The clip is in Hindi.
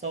100